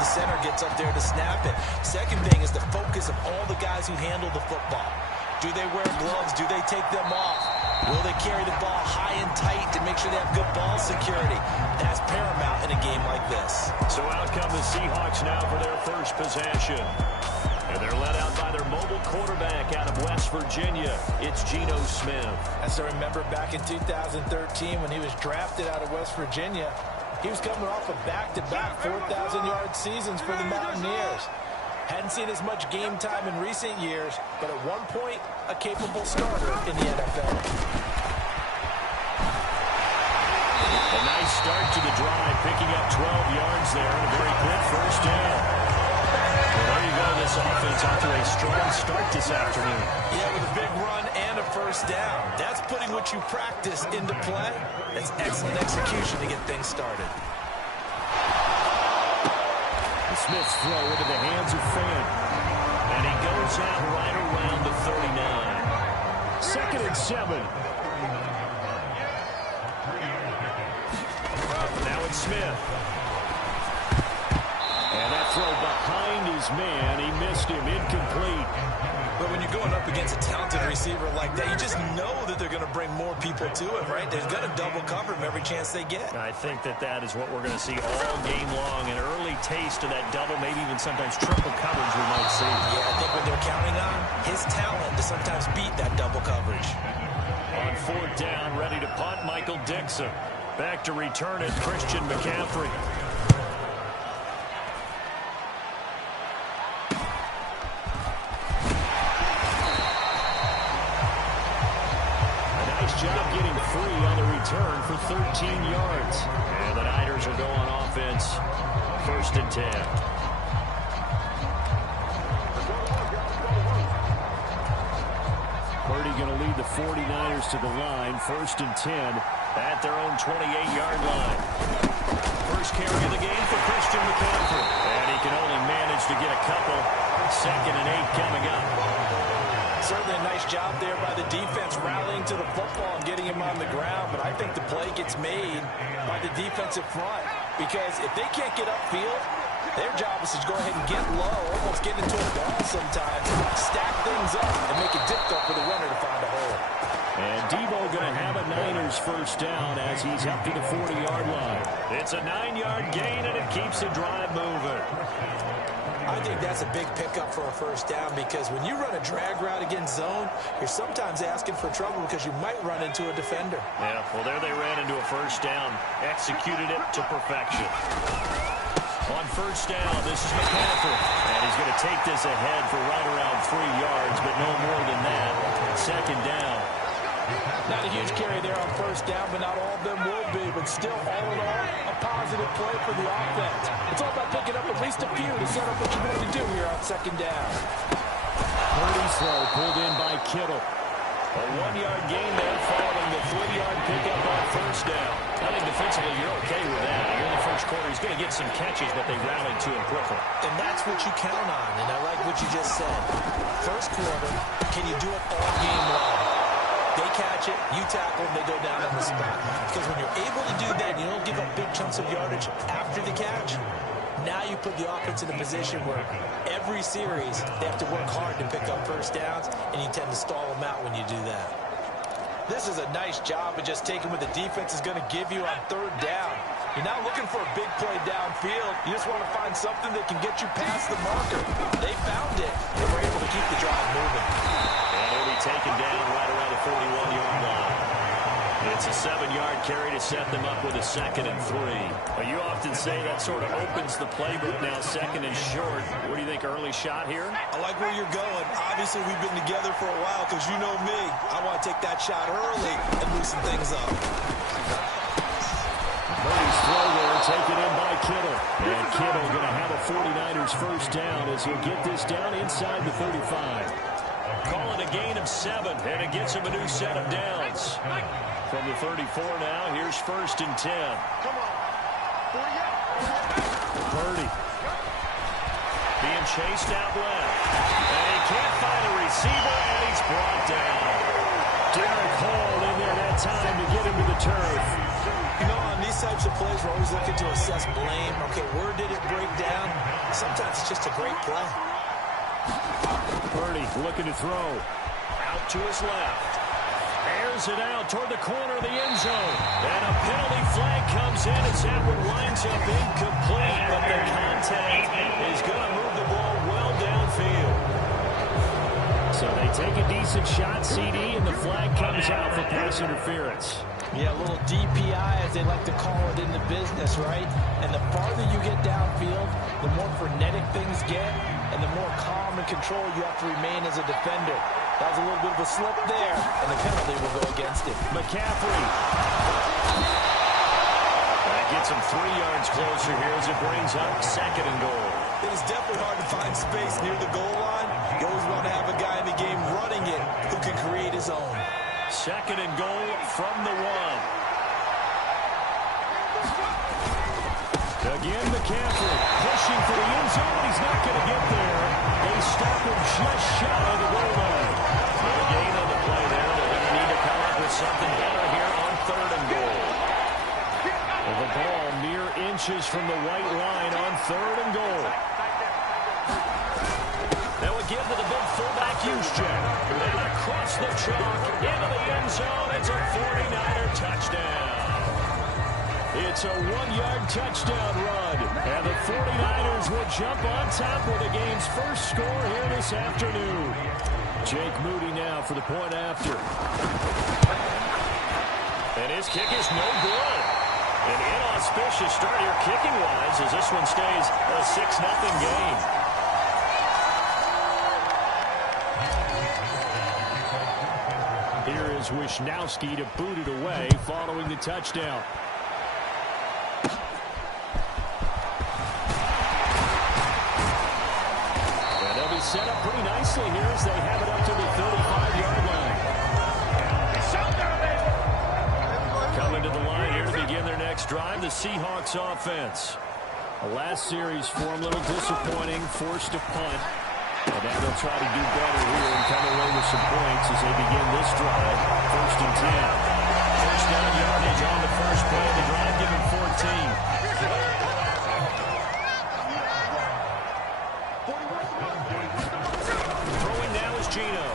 the center gets up there to snap it. Second thing is the focus of all the guys who handle the football. Do they wear gloves? Do they take them off? Will they carry the ball high and tight to make sure they have good ball security? That's paramount in a game like this. So out come the Seahawks now for their first possession. And they're led out by their mobile quarterback out of West Virginia. It's Geno Smith. As I remember back in 2013 when he was drafted out of West Virginia, he was coming off of back-to-back 4,000-yard seasons for the Mountaineers. Hadn't seen as much game time in recent years, but at one point, a capable starter in the NFL. A nice start to the drive, picking up 12 yards there and a very good first down. Well, there you go, this offense off to a strong start this afternoon. Yeah, with a big run and a first down. That's putting what you practice into play. That's excellent execution to get things started. Smith's throw into the hands of Fan. And he goes out right around the 39. Second and 7. Now it's Smith. And that throw behind his man. He missed him. Incomplete. But when you're going up against a talented receiver like that, you just know that they're going to bring more people to him, right? They're going to double cover him every chance they get. I think that is what we're going to see all game long. An early taste of that double, maybe even sometimes triple coverage we might see. Yeah, I think what they're counting on, his talent to sometimes beat that double coverage. On fourth down, ready to punt, Michael Dixon. Back to return it, Christian McCaffrey. Job getting free on the return for 13 yards. And the Niners are going offense. First and 10. Purdy going to lead the 49ers to the line. First and 10 at their own 28-yard line. First carry of the game for Christian McCaffrey. And he can only manage to get a couple. Second and 8 coming up. Certainly a nice job there by the defense rallying to the football and getting him on the ground. But I think the play gets made by the defensive front. Because if they can't get upfield, their job is to go ahead and get low, almost get into a ball sometimes, stack things up, and make it difficult for the runner to find a hole. And Debo going to have a Niners first down as he's up to the 40-yard line. It's a 9-yard gain, and it keeps the drive moving. I think that's a big pickup for a first down because when you run a drag route against zone, you're sometimes asking for trouble because you might run into a defender. Yeah, well, there they ran into a first down, executed it to perfection. On first down, this is McCaffrey, and he's going to take this ahead for right around 3 yards, but no more than that. Second down. Not a huge carry there on first down, but not all of them will be. But still, all in all, a positive play for the offense. It's all about picking up at least a few to set up what you want to do here on second down. Purdy's throw pulled in by Kittle. A 1-yard gain there following the 3-yard pickup on first down. I think defensively you're okay with that. Here in the first quarter, he's going to get some catches, but they rallied to him quickly. And that's what you count on, and I like what you just said. First quarter, can you do it all game long? They catch it, you tackle them, they go down on the spot. Because when you're able to do that, you don't give up big chunks of yardage after the catch. Now you put the offense in a position where every series they have to work hard to pick up first downs, and you tend to stall them out when you do that. This is a nice job of just taking what the defense is going to give you on third down. You're not looking for a big play downfield. You just want to find something that can get you past the marker. They found it, and were able to keep the drive moving. And he'll be taken down right around the 41-yard line. It's a 7-yard carry to set them up with a 2nd and 3. But you often say that sort of opens the playbook now, 2nd and short. What do you think, early shot here? I like where you're going. Obviously, we've been together for a while because you know me. I want to take that shot early and loosen things up. Purdy's throw there, taken in by Kittle. And Kittle going to have a 49ers first down as he'll get this down inside the 35. Calling a gain of 7, and it gets him a new set of downs. From the 34 now, here's first and 10. Come on. Purdy being chased out left. And he can't find a receiver, and he's brought down. Derek Hall in there that time to get him to the turf. You know, on these types of plays, we're always looking to assess blame. Okay, where did it break down? Sometimes it's just a great play. Purdy looking to throw. Out to his left. Airs it out toward the corner of the end zone. And a penalty flag comes in as that one winds up incomplete. But the contact is going to move the ball well downfield. So they take a decent shot, CD, and the flag comes out for pass interference. Yeah, a little DPI, as they like to call it in the business, right? And the farther you get downfield, the more frenetic things get, and the more calm and control you have to remain as a defender. That was a little bit of a slip there, and the penalty will go against it. McCaffrey. That gets him 3 yards closer here as it brings up 2nd and goal. It is definitely hard to find space near the goal line. You always want to have a guy in the game running it who can create his own. 2nd and goal from the 1. Again, McCaffrey pushing for the end zone. He's not going to get there. They stop him just shy of the goal line. No gain on the play there. They're going to need to come up with something better here on 3rd and goal. Well, the ball mere inches from the white line on 3rd and goal. That would give to the big fullback Juszczyk. And across the chalk into the end zone. It's a 49er touchdown. It's a 1-yard touchdown run. And the 49ers will jump on top with the game's first score here this afternoon. Jake Moody now for the point after. And his kick is no good. An inauspicious start here kicking-wise as this one stays a 6-0 game. Here is Wisnowski to boot it away following the touchdown. And they'll be set up pretty nicely here as they have it up to the 35-yard line. Coming to the line here to begin their next drive, the Seahawks offense. The last series for them, a little disappointing, forced to punt. And now they'll try to do better here and come away with some points as they begin this drive. 1st and 10. First down yardage on the first play of the drive, giving 14. Throwing now is Geno.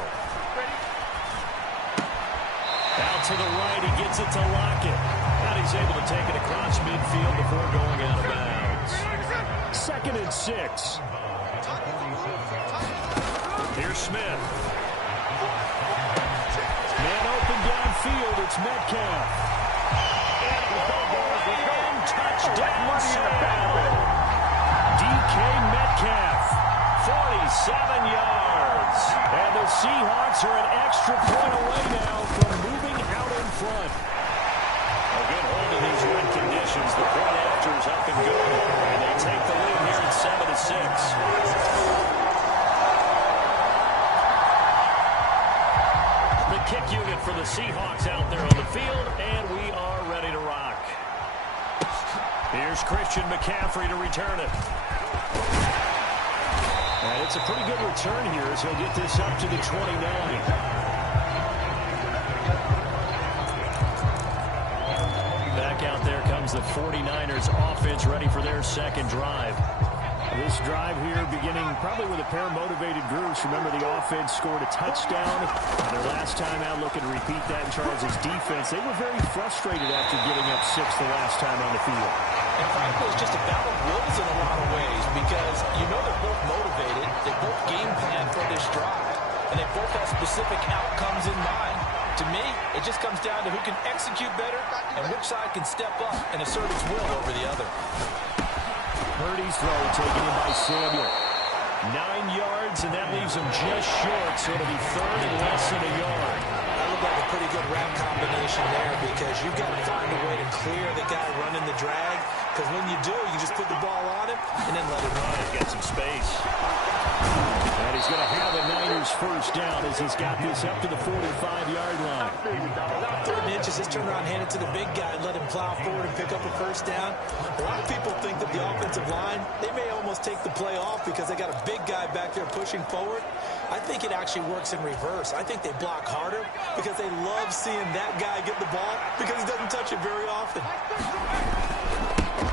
Out to the right, he gets it to Lockett. And he's able to take it across midfield before going out of bounds. 2nd and 6. Here's Smith. Man open downfield, it's Metcalf. And touchdown Seattle. DK Metcalf, 47 yards. And the Seahawks are an extra point away now from moving out in front. A good hold in these wet conditions. The point after is up and good. And they take the lead here at 7-6. Kick unit for the Seahawks out there on the field, and we are ready to rock. Here's Christian McCaffrey to return it. And it's a pretty good return here as he'll get this up to the 29. Back out there comes the 49ers offense ready for their second drive. This drive here beginning probably with a pair of motivated groups. Remember, the offense scored a touchdown. Their last time out looking to repeat that in Charles' defense. They were very frustrated after giving up 6 the last time on the field. And frankly, it's just a battle of wills in a lot of ways because you know they're both motivated. They both game plan for this drive. And they both have specific outcomes in mind. To me, it just comes down to who can execute better and which side can step up and assert its will over the other. Purdy's throw taken in by Samuel. 9 yards, and that leaves him just short, so it'll be 3rd and less than a yard. That looked like a pretty good route combination there because you've got to find a way to clear the guy running the drag because when you do, you just put the ball on him and then let it run. Get some space. And he's going to have a Niners first down as he's got this up to the 45-yard line. 3rd and inches, just turn around, hand it to the big guy, and let him plow forward and pick up a first down. A lot of people think that the offensive line, they may almost take the play off because they got a big guy back there pushing forward. I think it actually works in reverse. I think they block harder because they love seeing that guy get the ball because he doesn't touch it very often.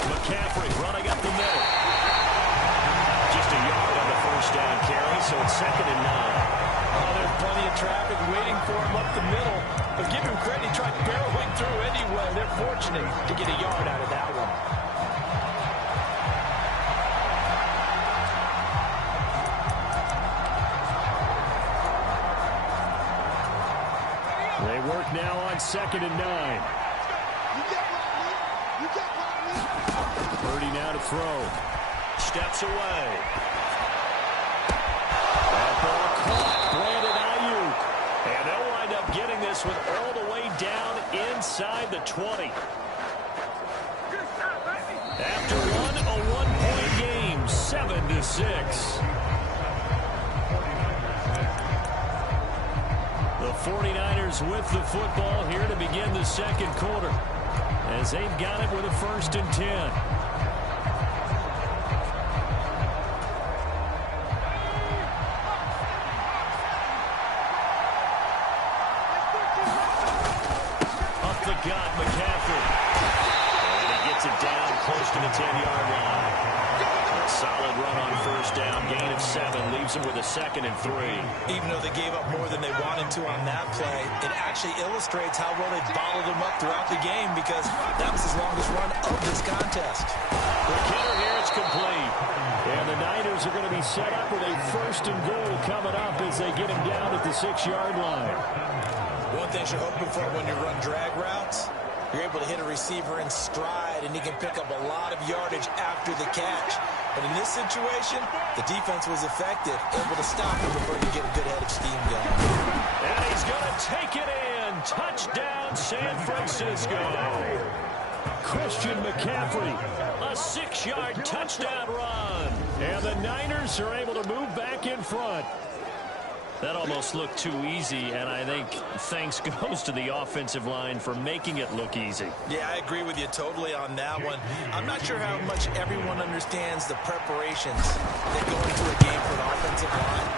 McCaffrey running up the middle. so it's 2nd and 9. Oh, there's plenty of traffic waiting for him up the middle. But give him credit, he tried barreling through anyway. They're fortunate to get a yard out of that one. They work now on 2nd and 9. Purdy now to throw. Steps away. That ball caught. Brandon Ayuk. And they'll wind up getting this one all the way down inside the 20. After a one-point game, 7-6. The 49ers with the football here to begin the second quarter, as they've got it with a 1st and 10. Up the gut, McCaffrey. And he gets it down close to the 10-yard line. A solid run on 1st down, gain of 7, leaves him with a 2nd and 3. Even though they gave up more than they wanted to on that play, it actually illustrates how well they bottled them up throughout the game, because that was his longest run of this contest. The kicker here, it's complete. And the Niners are going to be set up with a 1st and goal coming up as they get him down at the 6-yard line. One thing you're hoping for when you run drag routes, you're able to hit a receiver in stride, and he can pick up a lot of yardage after the catch. But in this situation, the defense was effective, able to stop him before you get a good head of steam going. And he's going to take it in. Touchdown, San Francisco. Christian McCaffrey, a 6-yard touchdown run. And the Niners are able to move back in front. That almost looked too easy, and I think thanks goes to the offensive line for making it look easy. Yeah, I agree with you totally on that one. I'm not sure how much everyone understands the preparations that go into a game for an offensive line,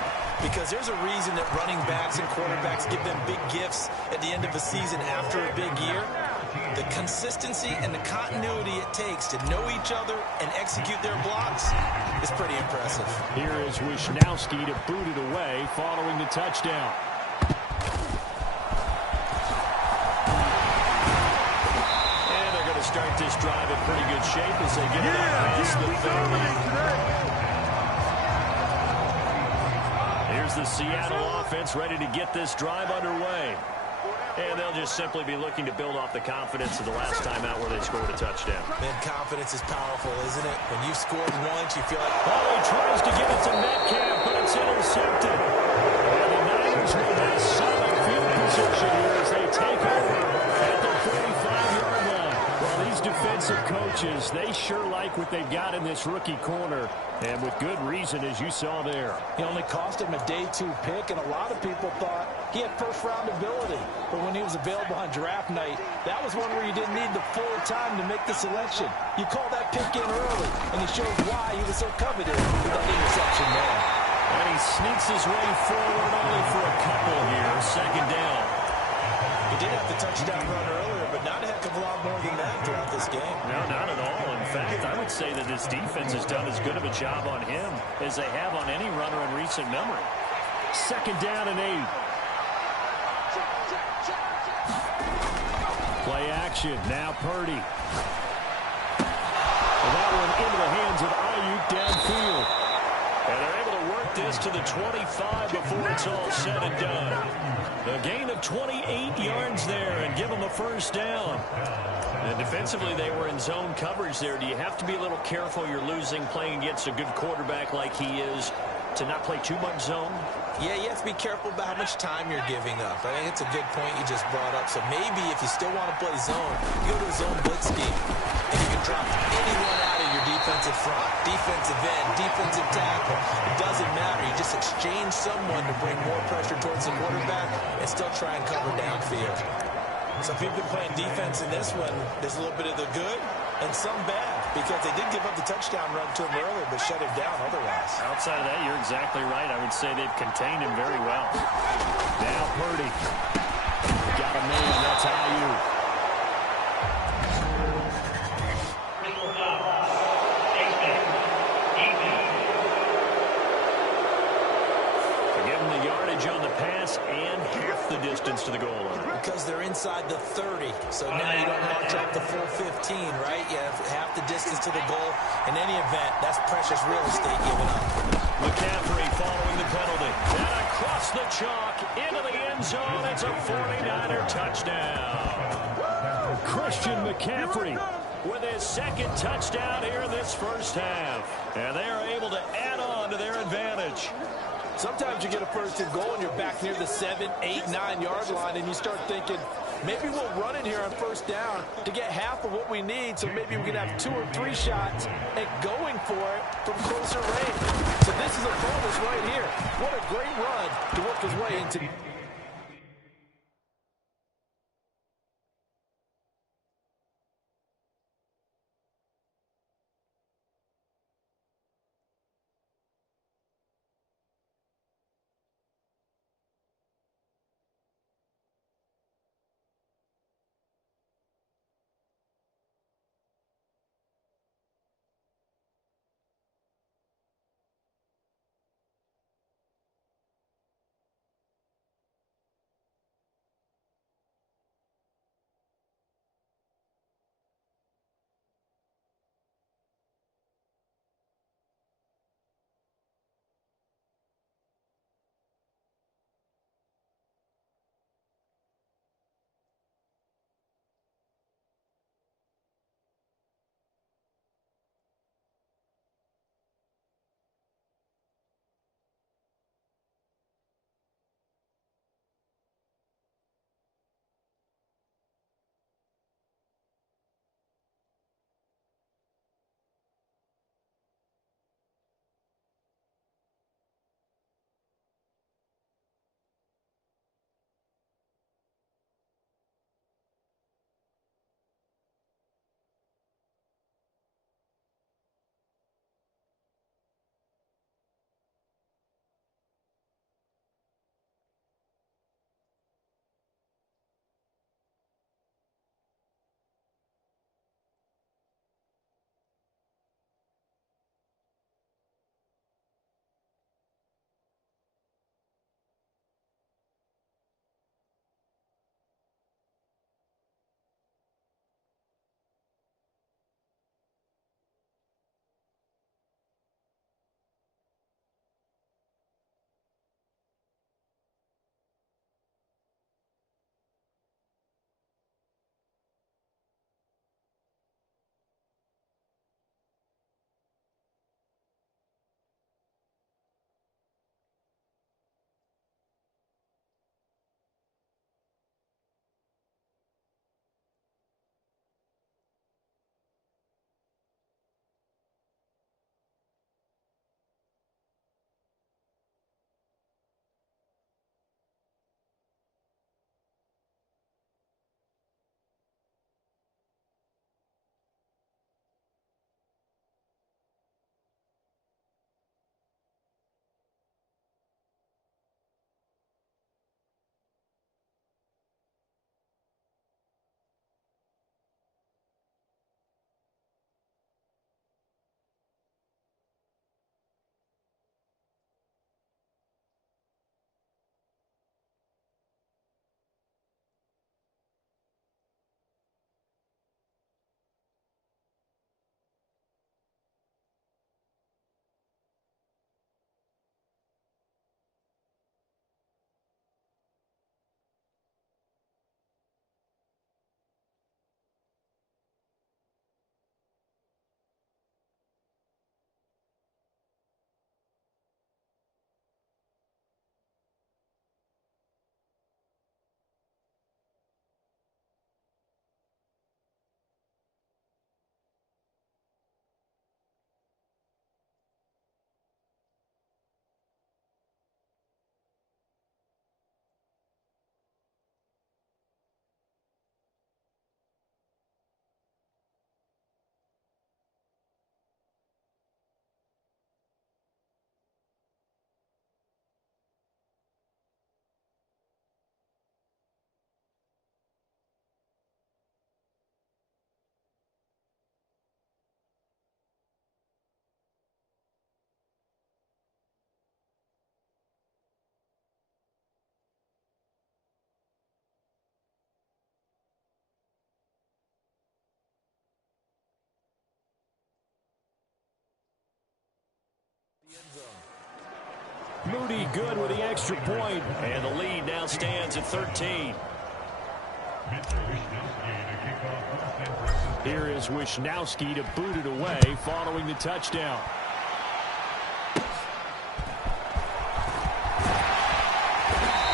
because there's a reason that running backs and quarterbacks give them big gifts at the end of a season after a big year. The consistency and the continuity it takes to know each other and execute their blocks is pretty impressive. Here is Wisnowski to boot it away following the touchdown. And they're going to start this drive in pretty good shape as they get it across the 30. Here's the Seattle offense ready to get this drive underway. And they'll just simply be looking to build off the confidence of the last time out where they scored a touchdown. Man, confidence is powerful, isn't it? When you've scored once, you feel like... Oh, he tries to get it to Metcalf, but it's intercepted. And the Niners will have solid field position here as they take over at the 45-yard line. Well, these defensive coaches, they sure like what they've got in this rookie corner, and with good reason, as you saw there. He only cost him a day 2 pick, and a lot of people thought he had first-round ability. But when he was available on draft night, that was one where you didn't need the full time to make the selection. You call that pick in early, and he showed why he was so coveted with that interception there. And he sneaks his way forward only for a couple here. 2nd down. He did have the touchdown run earlier, but not a heck of a lot more than that throughout this game. No, not at all. In fact, I would say that this defense has done as good of a job on him as they have on any runner in recent memory. 2nd down and 8. Play action. Now Purdy. And that one into the hands of Ayuk downfield. And they're able to work this to the 25 before it's all said and done. A gain of 28 yards there and give them a 1st down. And defensively, they were in zone coverage there. Do you have to be a little careful you're losing playing against a good quarterback like he is to not play too much zone? Yeah, you have to be careful about how much time you're giving up. I think it's a good point you just brought up. So maybe if you still want to play zone, you go to a zone blitz scheme, and you can drop anyone out of your defensive front, defensive end, defensive tackle. It doesn't matter. You just exchange someone to bring more pressure towards the quarterback and still try and cover downfield. So if you've been playing defense in this one, there's a little bit of the good and some bad, because they did give up the touchdown run to him earlier, but shut him down otherwise. Outside of that, you're exactly right. I would say they've contained him very well. Now Purdy. Got a man. That's Ayuk. yardage on the pass and half the distance to the goal line. Because they're inside the 30. So now you don't march up the full 15, right? You have half the distance to the goal. In any event, that's precious real estate given up. McCaffrey following the penalty. And across the chalk into the end zone. It's a 49er touchdown. Christian McCaffrey with his second touchdown here in this first half. And they are able to add on to their advantage. Sometimes you get a first and goal and you're back near the 7, 8, 9-yard line and you start thinking, maybe we'll run it here on first down to get half of what we need, so maybe we can have 2 or 3 shots at going for it from closer range. So this is a bonus right here. What a great run to work his way into Moody good with the extra point. And the lead now stands at 13. Here is Wisnowski to boot it away following the touchdown.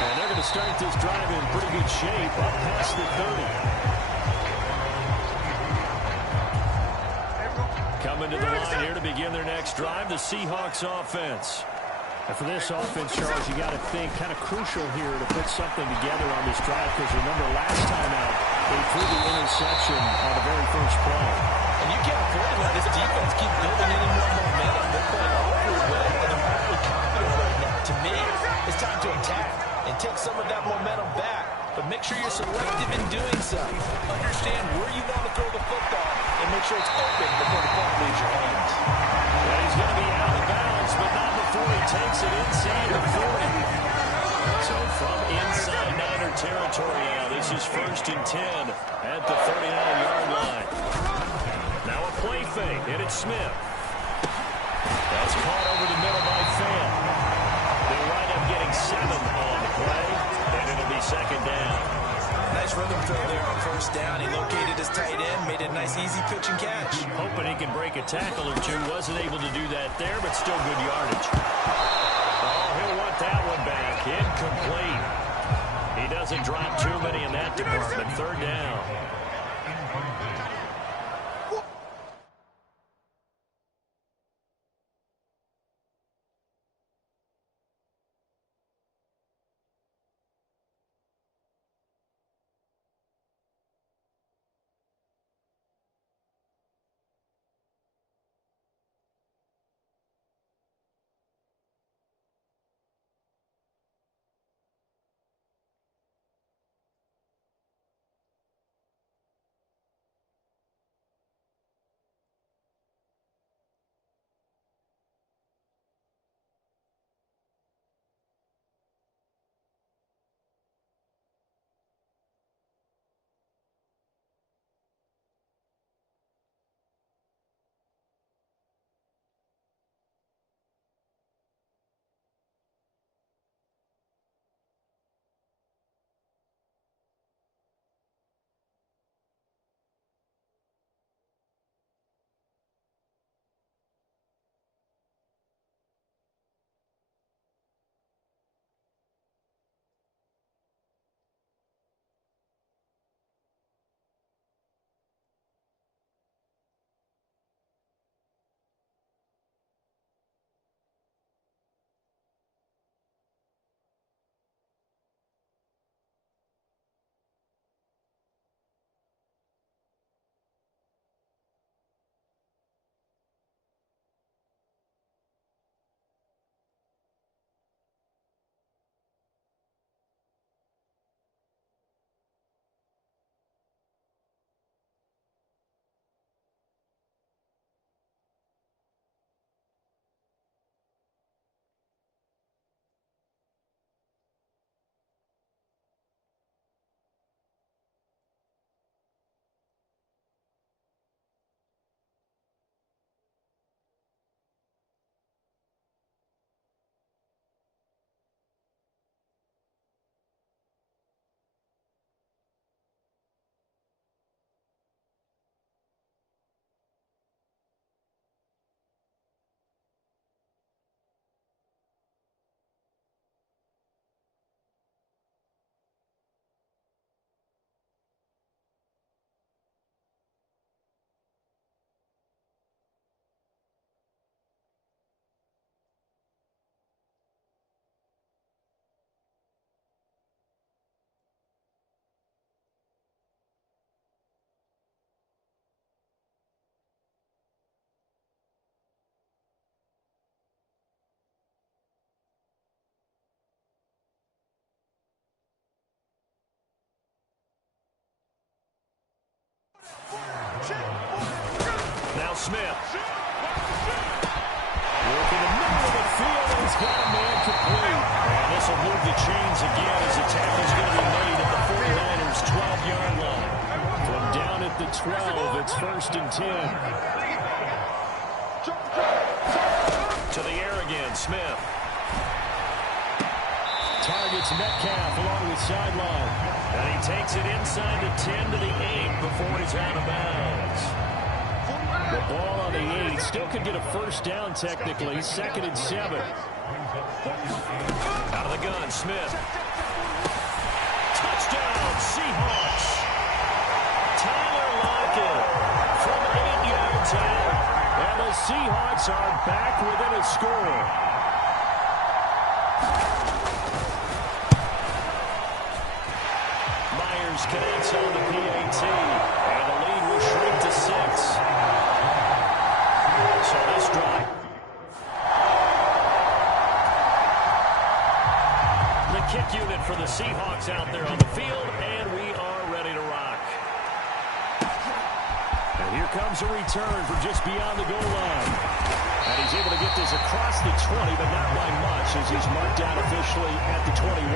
And they're going to start this drive in pretty good shape up past the 30. Coming to the line here to begin their next drive, the Seahawks offense. And for this offense, Charles, you got to think kind of crucial here to put something together on this drive, because remember last time out, they threw the interception on the very first play. And you can't afford to let this defense keep building any more momentum. They're playing awfully well, and they're highly confident right now. To me, it's time to attack and take some of that momentum back. But make sure you're selective in doing so. Understand where you want to throw the football and make sure it's open before the ball leaves your hands. Well, he's going to be out of bounds, but not before he takes it inside the 40. So from inside Niner territory now, this is 1st and 10 at the 39-yard line. Now a play fake, and it's Smith. That's caught over the middle by Fan. They wind up getting 7 on the play, and it'll be 2nd down. Nice rhythm throw there on 1st down. He located his tight end, made a nice easy pitch and catch. Hoping he can break a tackle or two. Wasn't able to do that there, but still good yardage. Oh, he'll want that one back. Incomplete. He doesn't drop too many in that department. 3rd down. Now Smith. Working the middle of the field, and he's got a man complete. And this will move the chains again as the tackle's going to be made at the 49ers' 12-yard line. From down at the 12, it's 1st and 10. To the air again, Smith. targets Metcalf along the sideline. And he takes it inside the 10 to the 8 before he's out of bounds. The ball on the 8. Still could get a first down technically. 2nd and 7. Out of the gun, Smith. Touchdown, Seahawks. Tyler Lockett from 8 yards out. And the Seahawks are back within a score. Myers connects on the PAT. And the lead will shrink to 6. So this drive. The kick unit for the Seahawks out there on the field, and we are ready to rock. And here comes a return from just beyond the goal line. And he's able to get this across the 20, but not by much as he's marked down officially at the 21.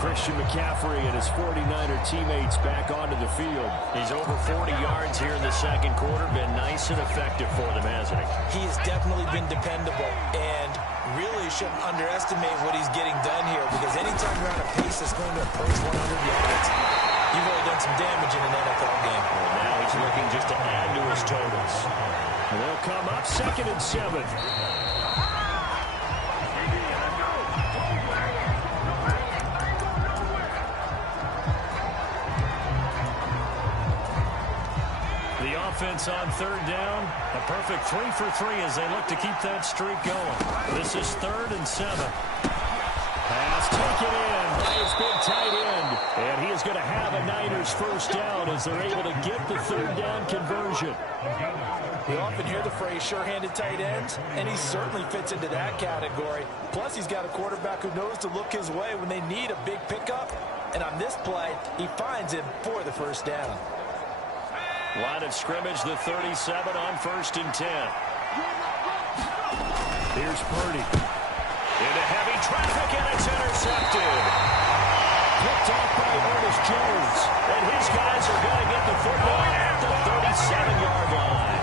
Christian McCaffrey and his 49er teammates back onto the field. He's over 40 yards here in the second quarter. Been nice and effective for them, hasn't he? He has definitely been dependable, and really shouldn't underestimate what he's getting done here, because anytime you're on a pace that's going to approach 100 yards, you've really done some damage in an NFL game. Well, now he's looking just to add to his totals. And they'll come up 2nd and 7. Offense on 3rd down. A perfect 3 for 3 as they look to keep that streak going. This is 3rd and 7. Pass taken in by his big tight end. And he is going to have a Niners first down as they're able to get the 3rd down conversion. We often hear the phrase sure-handed tight ends, and he certainly fits into that category. Plus, he's got a quarterback who knows to look his way when they need a big pickup. And on this play, he finds him for the first down. Line of scrimmage, the 37 on 1st and 10. Here's Purdy. Into heavy traffic, and it's intercepted. Picked off by Ernest Jones. And his guys are going to get the football at the 37-yard line.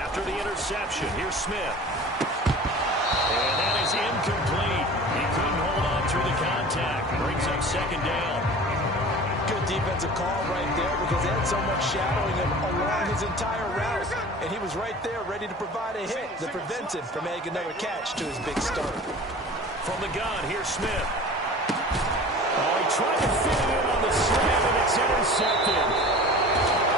After the interception, here's Smith. And that is incomplete. He couldn't hold on through the contact. Brings up 2nd down. Good defensive call right there, because they had someone shadowing him along his entire route. And he was right there ready to provide a hit that prevents him from making another catch to his big start. From the gun, here's Smith. Oh, he tried to fit it in on the slam, and it's intercepted.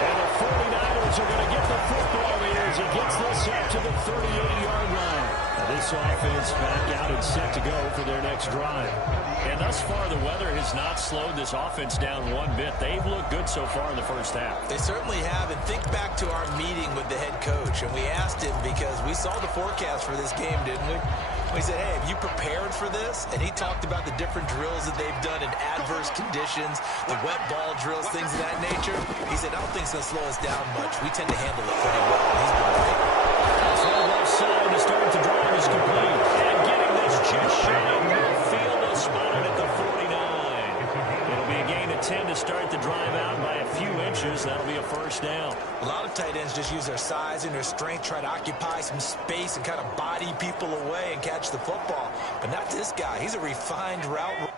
And the 49ers are going to get the football here as he gets this up to the 38-yard line. This offense back out and set to go for their next drive. And thus far, the weather has not slowed this offense down one bit. They've looked good so far in the first half. They certainly have. And think back to our meeting with the head coach. And we asked him, because we saw the forecast for this game, didn't we? We said, hey, have you prepared for this? And he talked about the different drills that they've done in adverse conditions, the wet ball drills, things of that nature. He said, I don't think it's going to slow us down much. We tend to handle it pretty well. And he's been great. From the left side to start the drive is complete. And getting this just shy of midfield, they'll spot it at the 49. It'll be a gain of 10 to start the drive out by a few inches. That'll be a first down. A lot of tight ends just use their size and their strength, try to occupy some space and kind of body people away and catch the football. But not this guy. He's a refined route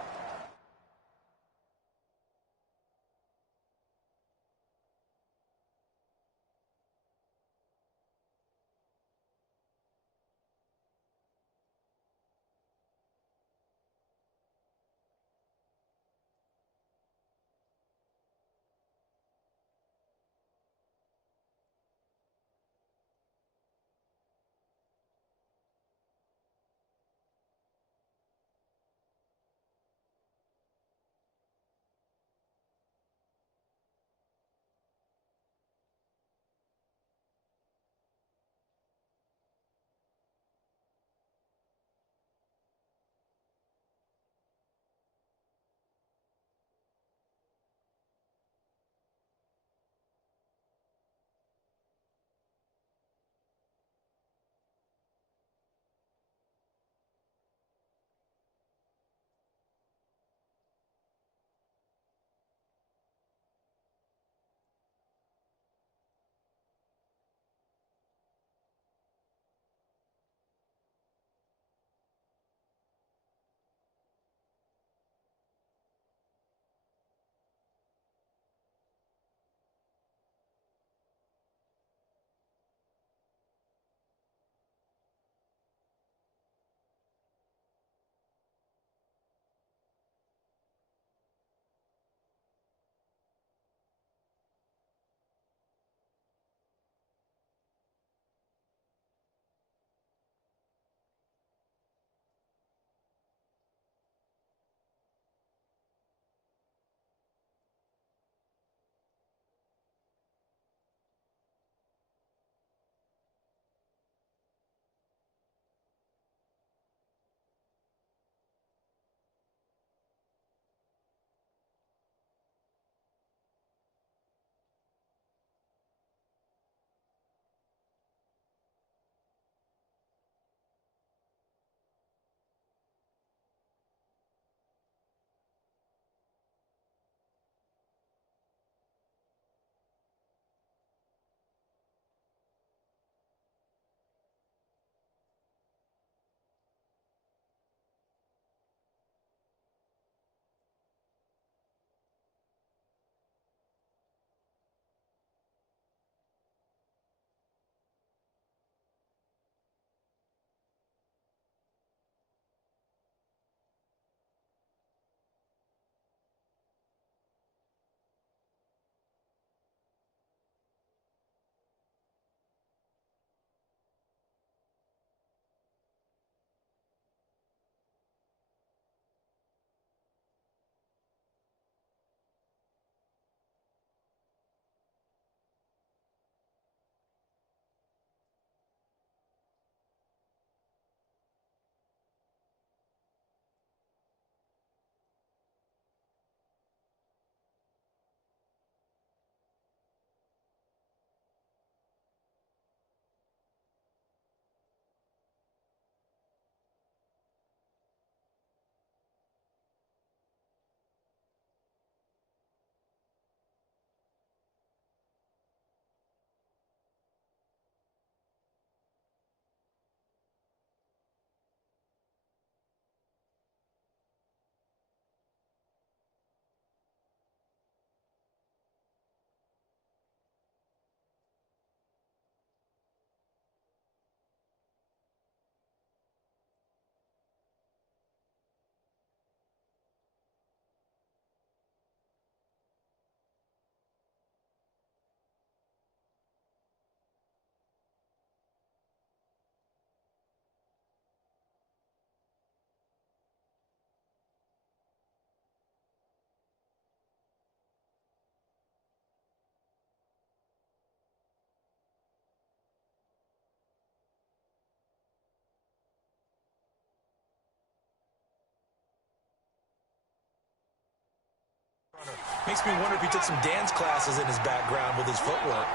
Makes me wonder if he took some dance classes in his background with his footwork.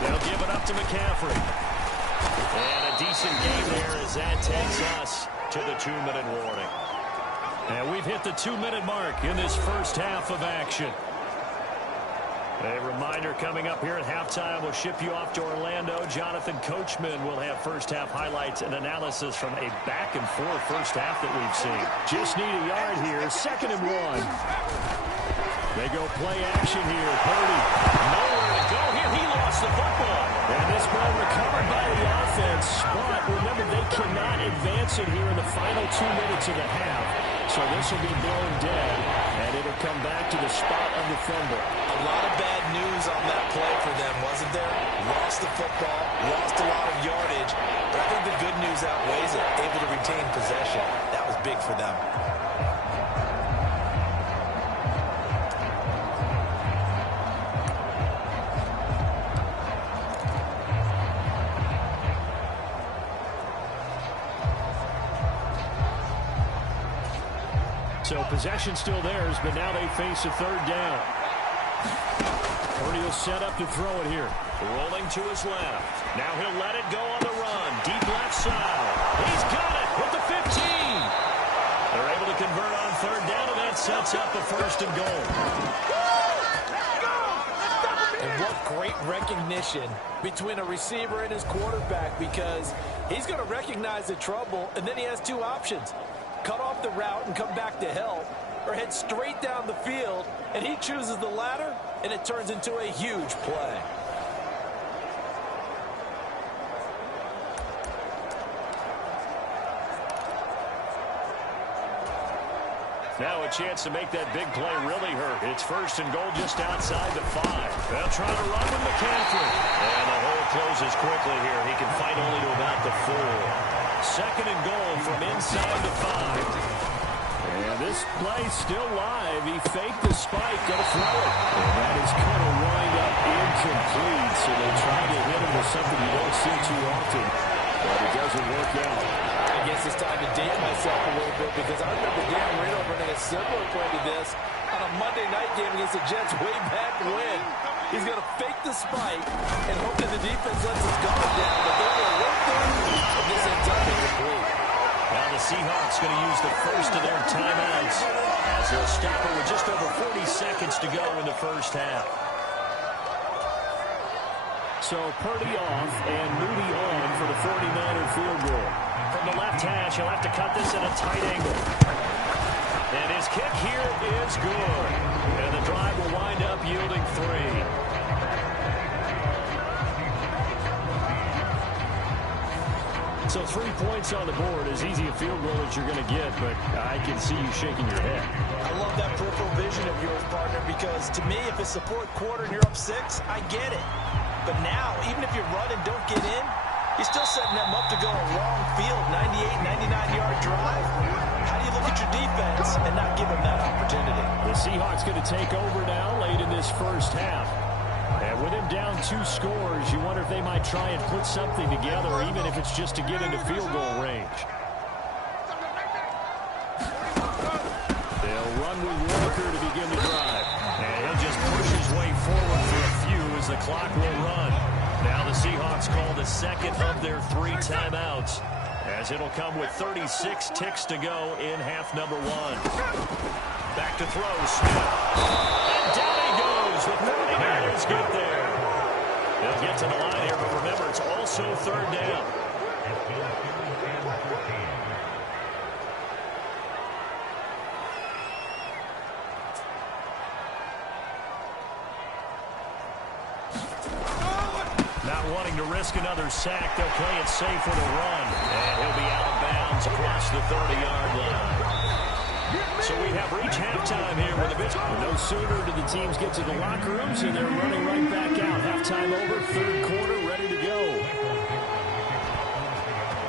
They'll give it up to McCaffrey. And a decent game there as that takes us to the 2-minute warning. And we've hit the 2-minute mark in this first half of action. A reminder coming up here at halftime. We'll ship you off to Orlando. Jonathan Coachman will have first-half highlights and analysis from a back-and-forth first half that we've seen. Just need a yard here. 2nd and 1. They go play action here. Purdy, nowhere to go here. He lost the football. And this ball recovered by the offense. But remember, they cannot advance it here in the final 2 minutes of the half. So this will be blown dead, and it'll come back to the spot of the fumble. A lot of bad news on that play for them, wasn't there? Lost the football, lost a lot of yardage, but I think the good news outweighs it. Able to retain possession. That was big for them. So possession still theirs, but now they face a 3rd down. Purdy will set up to throw it here. Rolling to his left. Now he'll let it go on the run. Deep left side. He's got it with the 15. They're able to convert on 3rd down, and that sets up a 1st and goal. And what great recognition between a receiver and his quarterback, because he's going to recognize the trouble, and then he has 2 options. Cut off the route and come back to help, or head straight down the field, and he chooses the latter, and it turns into a huge play. Now a chance to make that big play really hurt. It's 1st and goal just outside the 5. They'll try to run with McCaffrey. And the hole closes quickly here. He can fight only to about the 4. 2nd and goal from inside the 5. And this play still live. He faked the spike, going to throw it. And that is going to wind up incomplete. So they try to hit him with something you don't see too often, but it doesn't work out. I guess it's time to date myself a little bit, because I remember Dan Marino running a similar play to this on a Monday night game against the Jets way back when. He's going to fake the spike and hope that the defense lets his guard down, but they're going to work there, and this ends up incomplete. Now the Seahawks going to use the first of their timeouts as they'll stop it with just over 40 seconds to go in the first half. So Purdy off and Moody on for the 49er field goal. From the left hash, he'll have to cut this at a tight angle. And his kick here is good. And the drive will wind up yielding 3. So 3 points on the board, as easy a field goal as you're going to get, but I can see you shaking your head. I love that peripheral vision of yours, partner, because to me, if it's the 4th quarter and you're up 6, I get it. But now, even if you run and don't get in, you're still setting them up to go a long field, 98, 99-yard drive. How do you look at your defense and not give them that opportunity? The Seahawks going to take over now late in this first half. And with him down 2 scores, you wonder if they might try and put something together, even if it's just to get into field goal range. They'll run with Walker to begin the drive. And he'll just push his way forward for a few as the clock will run. Now the Seahawks call the 2nd of their 3 timeouts, as it'll come with 36 ticks to go in half number 1. Back to throw, Smith. And down he goes. The 49ers get there. They'll get to the line here, but remember, it's also 3rd down. Not wanting to risk another sack, they'll play it safe with a run. And he'll be out of bounds across the 30-yard line. So we have reached halftime here with a bit. No sooner do the teams get to the locker rooms, and they're running right back out. Halftime over, 3rd quarter, ready to go.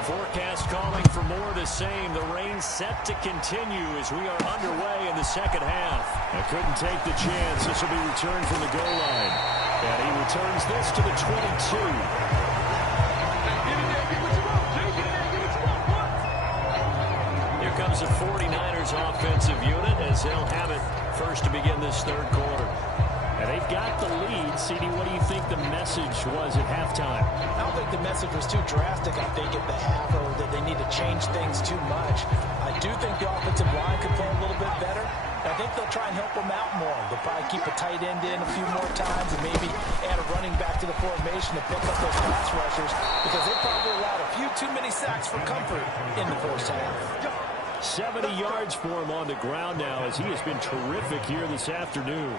Forecast calling for more of the same. The rain set to continue as we are underway in the 2nd half. I couldn't take the chance. This will be returned from the goal line. And he returns this to the 22. Here comes gives the 49ers offensive unit as they'll have it first to begin this third quarter. And they've got the lead. CD, what do you think the message was at halftime? I don't think the message was too drastic, I think, at the half, or that they need to change things too much. I do think the offensive line could play a little bit better. I think they'll try and help them out more. They'll probably keep a tight end in a few more times and maybe add a running back to the formation to pick up those pass rushers, because they probably allowed a few too many sacks for comfort in the first half. 70 yards for him on the ground now, as he has been terrific here this afternoon.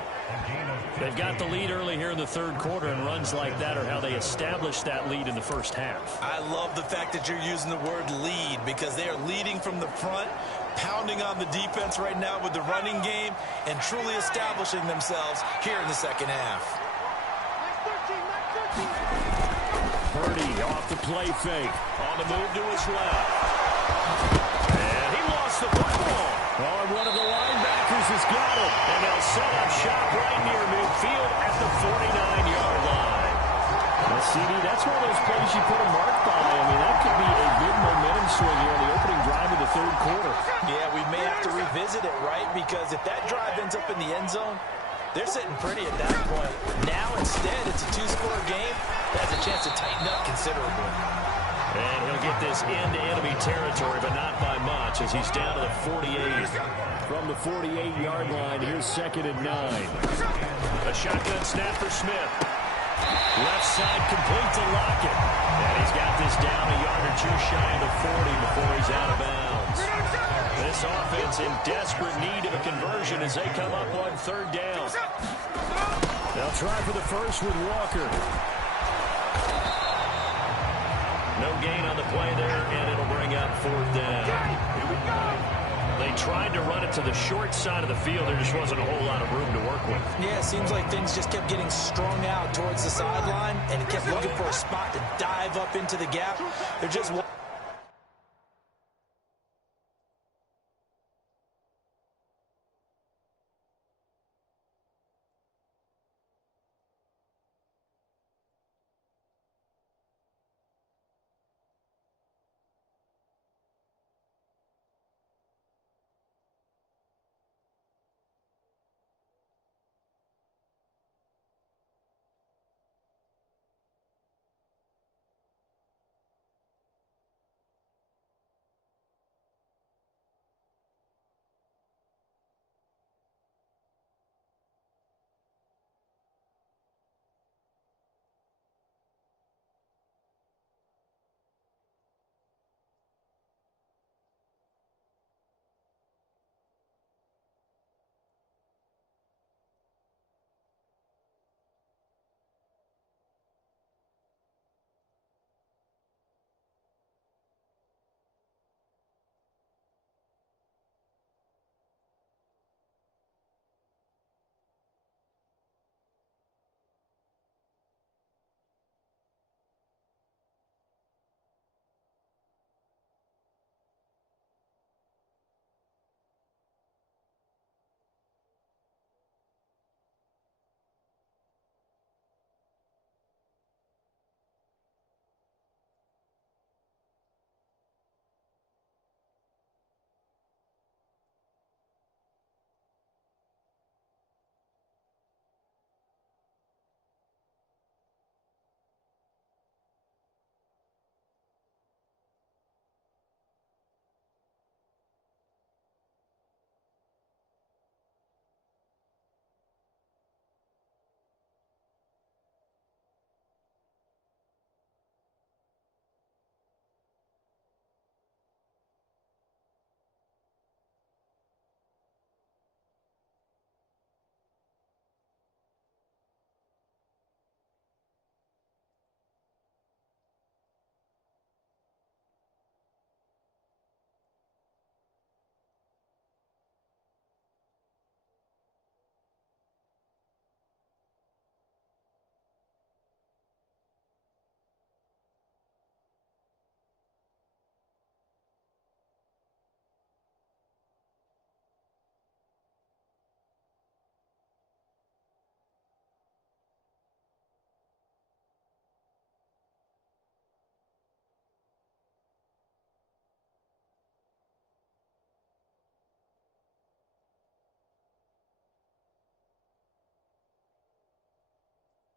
They've got the lead early here in the third quarter, and runs like that are how they established that lead in the first half. I love the fact that you're using the word lead, because they are leading from the front, pounding on the defense right now with the running game, and truly establishing themselves here in the second half. Purdy off the play fake. On the move to his left. And he lost the football. Oh, and one of the linebackers has got it. And they'll set up shop right near midfield at the 49-yard line. Well, CD, that's one of those plays you put a mark by. I mean, that could be a big momentum swing here on the opening drive of the third quarter. Yeah, we may have to revisit it, right? Because if that drive ends up in the end zone, they're sitting pretty at that point. Now, instead, it's a two-score game. That has a chance to tighten up considerably. And he'll get this into enemy territory, but not by much, as he's down to the 48. From the 48-yard line, here's 2nd and 9. A shotgun snap for Smith. Left side complete to Lockett. And he's got this down a yard or two shy of the 40 before he's out of bounds. This offense in desperate need of a conversion as they come up on third down. They'll try for the first with Walker. No gain on the play there, and it'll bring up fourth down. They tried to run it to the short side of the field. There just wasn't a whole lot of room to work with. Yeah, it seems like things just kept getting strung out towards the sideline, and it kept looking for a spot to dive up into the gap. They're just...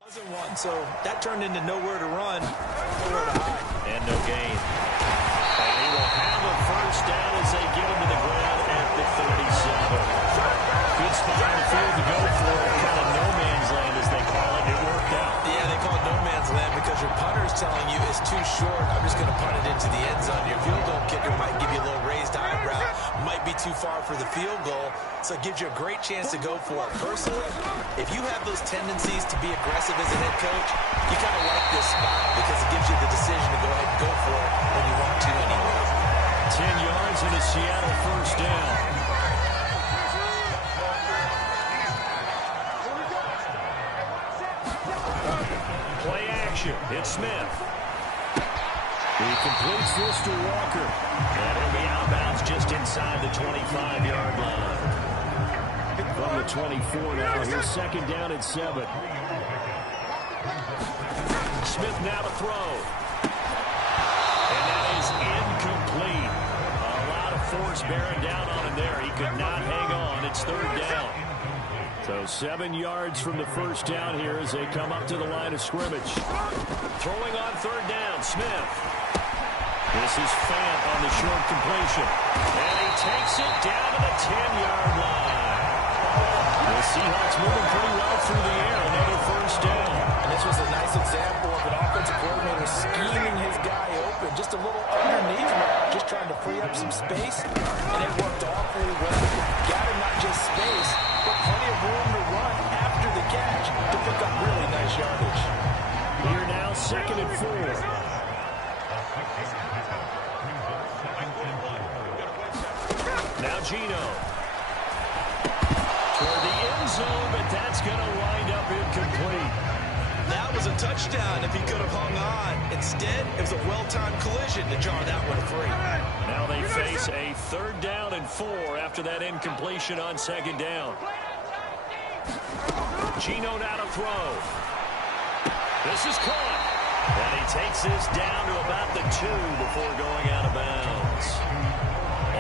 One, so that turned into nowhere to run, nowhere to hide. And no gain. And he will have a first down as they get him to the ground at the 37. Good spot on the field to go for it. Kind of no man's land, as they call it. It worked out. Yeah, they call it no man's land because your punter is telling you it's too short. I'm just going to punt it into the end zone. Your field goal kicker might give you a little raised eyebrow. Might be too far for the field goal, so it gives you a great chance to go for it. Personally, if you have those tendencies to be aggressive as a head coach, you kind of like this spot because it gives you the decision to go ahead and go for it when you want to anyway. 10 yards and a Seattle first down. Play action. It's Smith. He completes this to Walker. And he'll be out of bounds just inside the 25-yard line. From the 24 now, here's second down and 7. Smith now to throw. And that is incomplete. A lot of force bearing down on him there. He could not hang on. It's third down. So 7 yards from the first down here as they come up to the line of scrimmage. Throwing on third down, Smith. This is Fant on the short completion. And he takes it down to the 10-yard line. The Seahawks moving pretty well through the air. Another first down. And this was a nice example of an offensive coordinator scheming his guy open. Just a little underneath route, just trying to free up some space. And it worked awfully well. Got him not just space, but plenty of room to run after the catch to pick up really nice yardage. Here now, second and 4. Now Gino. Toward the end zone, but that's going to wind up incomplete. That was a touchdown if he could have hung on. Instead, it was a well-timed collision to jar that one free. Now they face a third down and 4 after that incompletion on second down. Gino now to throw. This is caught. And he takes this down to about the 2 before going out of bounds.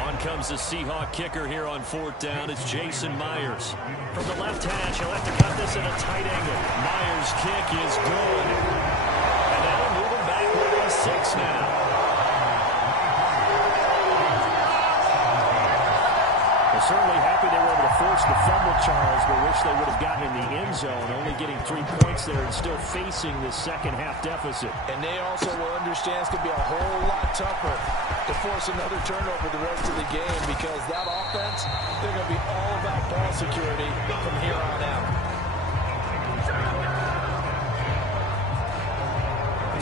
On comes the Seahawk kicker here on fourth down. It's Jason Myers. From the left hash, he'll have to cut this at a tight angle. Myers' kick is good. And that'll move him back within 6 now. They're certainly happy they were able to force the fumble, Charles, but wish they would have gotten in the end zone, only getting 3 points there and still facing this second half deficit. And they also will understand it's going to be a whole lot tougher to force another turnover the rest of the game because that offense, they're going to be all about ball security from here on out.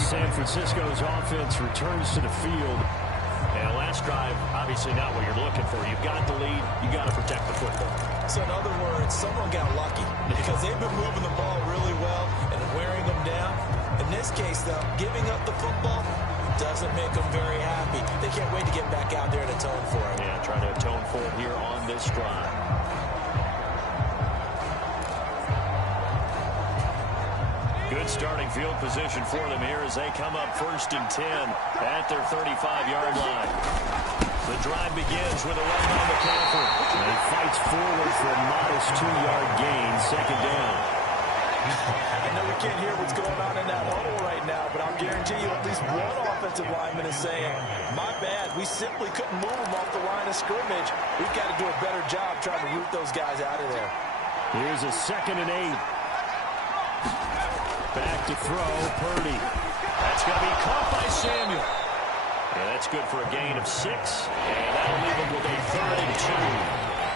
San Francisco's offense returns to the field. And last drive, obviously not what you're looking for. You've got the lead. You've got to protect the football. So in other words, someone got lucky because they've been moving the ball really well and wearing them down. In this case, though, giving up the football doesn't make them very happy. They can't wait to get back out there and atone for it. Yeah, trying to atone for it here on this drive. Good starting field position for them here as they come up first and 10 at their 35-yard line. The drive begins with a run by McCaffrey. And he fights forward for a modest 2-yard gain, second down. I know we can't hear what's going on in that huddle right now, but I'll guarantee you at least one offensive lineman is saying, my bad, we simply couldn't move them off the line of scrimmage. We've got to do a better job trying to root those guys out of there. Here's a second and 8. Back to throw, Purdy. That's going to be caught by Samuel. And that's good for a gain of 6. And that'll leave him with a third and 2.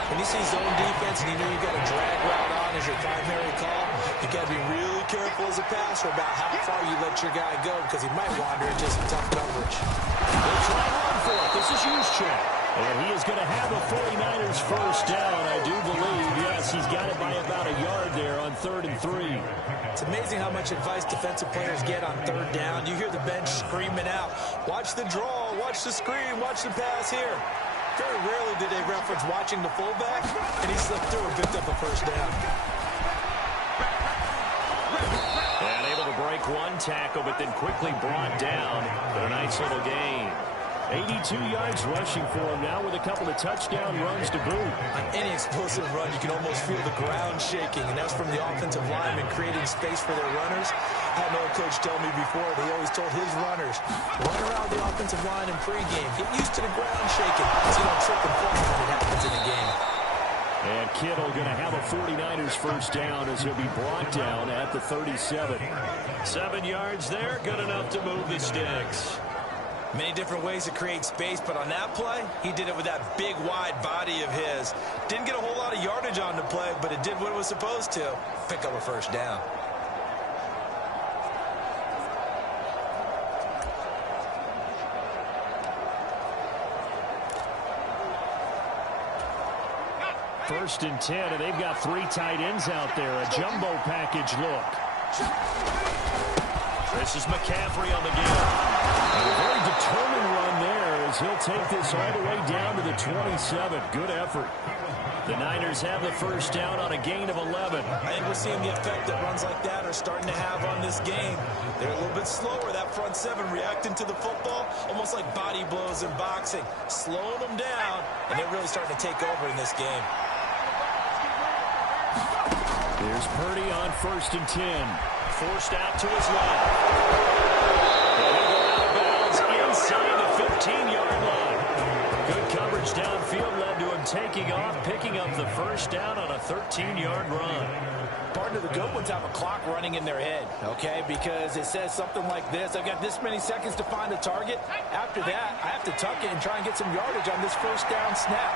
When you see zone defense and you know you've got a drag route on as your primary call, you've got to be really careful as a passer about how far you let your guy go because he might wander into some tough coverage. They'll try to run for it. This is Juszczyk. And he is going to have a 49ers first down, I do believe. Yes, he's got it by about a yard there on 3rd and 3. It's amazing how much advice defensive players get on third down. You hear the bench screaming out, watch the draw, watch the screen, watch the pass here. Very rarely do they reference watching the fullback, and he slipped through and picked up a first down. And able to break one tackle, but then quickly brought down. But a nice little gain. 82 yards rushing for him now with a couple of touchdown runs to boot. On any explosive run, you can almost feel the ground shaking, and that's from the offensive linemen creating space for their runners. I had an old coach tell me before, they always told his runners, run around the offensive line in pregame. Get used to the ground shaking so you don't trip and fall when it happens in the game. And Kittle going to have a 49ers first down as he'll be brought down at the 37. 7 yards there, good enough to move the sticks. Many different ways to create space, but on that play, he did it with that big, wide body of his. Didn't get a whole lot of yardage on the play, but it did what it was supposed to. Pick up a first down. First and 10, and they've got 3 tight ends out there. A jumbo package look. This is McCaffrey on the game. And a very determined run there as he'll take this all the way down to the 27. Good effort. The Niners have the first down on a gain of 11. I think we're seeing the effect that runs like that are starting to have on this game. They're a little bit slower, that front seven, reacting to the football, almost like body blows in boxing, slowing them down, and they're really starting to take over in this game. Here's Purdy on first and 10. Forced out to his left. And he'll go out of bounds inside the 15-yard line. Good coverage downfield led to him taking off, picking up the first down on a 13-yard run. Partner, the good ones have a clock running in their head, okay? Because it says something like this. I've got this many seconds to find a target. After that, I have to tuck it and try and get some yardage on this first down snap.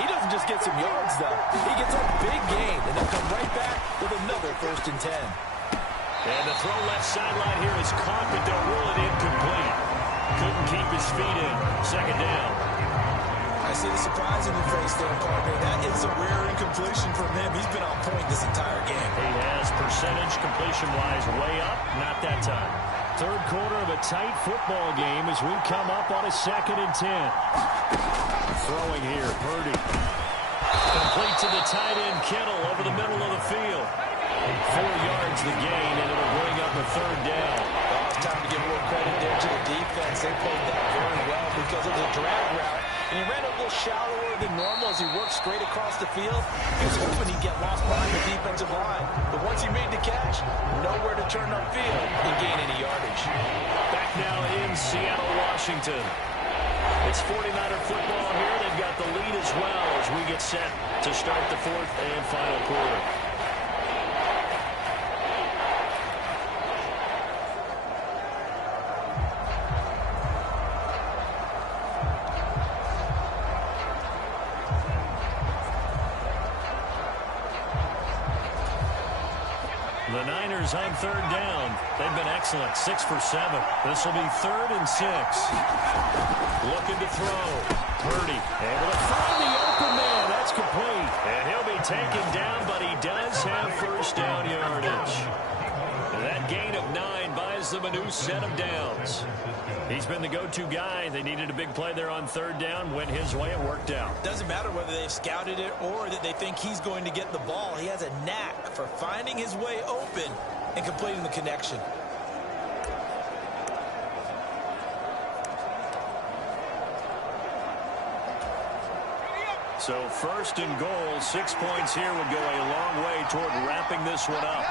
He doesn't just get some yards, though. He gets a big gain, and they'll come right back with another first and 10. And the throw left sideline here is caught, but they'll rule it incomplete. Couldn't keep his feet in. Second down. I see the surprise in your face there, partner. That is a rare incompletion from him. He's been on point this entire game. He has percentage completion-wise way up. Not that time. Third quarter of a tight football game as we come up on a 2nd and 10. Throwing here, Purdy. Complete to the tight end, Kittle, over the middle of the field. 4 yards the gain, and it'll bring up a third down. Well, it's time to give more credit there to the defense. They played that very well because it was a drag route. And he ran a little shallower than normal as he worked straight across the field. He was hoping he'd get lost behind the defensive line. But once he made the catch, nowhere to turn upfield and gain any yardage. Back now in Seattle, Washington. It's 49er football here. They've got the lead as well as we get set to start the 4th and final quarter. The Niners on third down. They've been excellent. 6 for 7. This will be 3rd and 6. Looking to throw. Purdy able to find the open man. That's complete. And he'll be taken down, but he does have first down yardage. And that gain of 9 buys them a new set of downs. He's been the go-to guy. They needed a big play there on third down. Went his way. It worked out. Doesn't matter whether they've scouted it or that they think he's going to get the ball. He has a knack for finding his way open and completing the connection. So 1st and goal, 6 points here would go a long way toward wrapping this one up.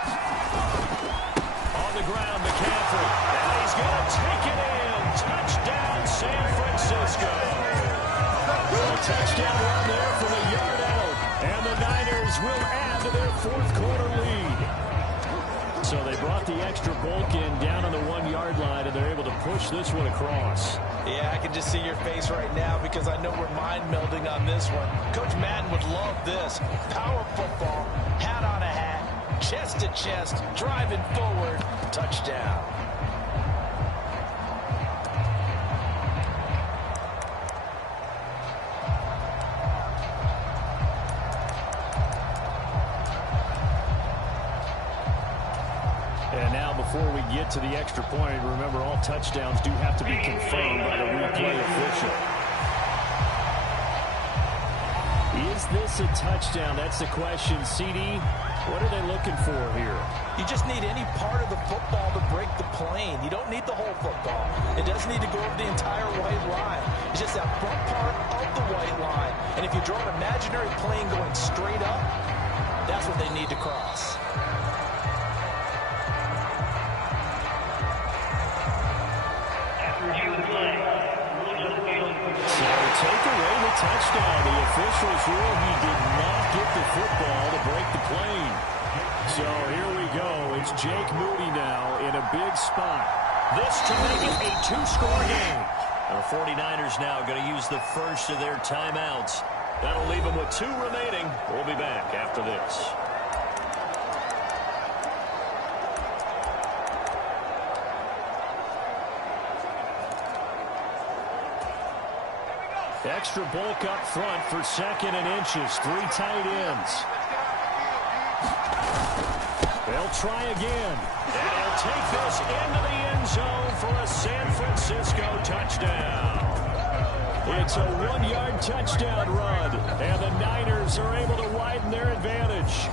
On the ground, McCaffrey. And he's going to take it in. Touchdown, San Francisco. A touchdown run there from a yard out. And the Niners will add to their 4th quarter lead. So they brought the extra bulk in down on the 1-yard line, and they're able to push this one across. Yeah, I can just see your face right now because I know we're mind melding on this one. Coach Madden would love this. Power football, hat on a hat, chest to chest, driving forward, touchdown. And now before we get to the extra point, remember all touchdowns do have to be confirmed by the replay official. Is this a touchdown? That's the question. CD, What are they looking for here? You just need any part of the football to break the plane. You don't need the whole football. It doesn't need to go over the entire white line. It's just that front part of the white line. And if you draw an imaginary plane going straight up, that's what they need to cross. So take away the touchdown. The officials rule he did not get the football to break the plane. So here we go. It's Jake Moody now in a big spot. This to make it a two-score game. The 49ers now going to use the first of their timeouts. That'll leave them with 2 remaining. We'll be back after this. Extra bulk up front for 2nd and inches. 3 tight ends. They'll try again. And he'll take this into the end zone for a San Francisco touchdown. It's a 1-yard touchdown run, and the Niners are able to widen their advantage.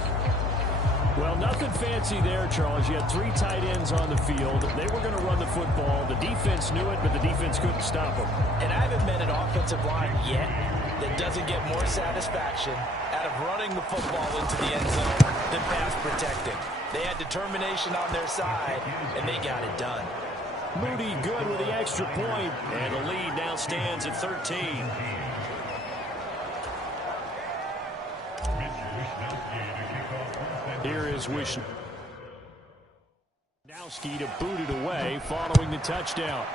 Well, nothing fancy there, Charles. You had 3 tight ends on the field. They were going to run the football. The defense knew it, but the defense couldn't stop them. And I haven't met an offensive line yet that doesn't get more satisfaction out of running the football into the end zone than pass protecting. They had determination on their side, and they got it done. Moody good with the extra point. And the lead now stands at 13. Here is Wishnowski to boot it away following the touchdown.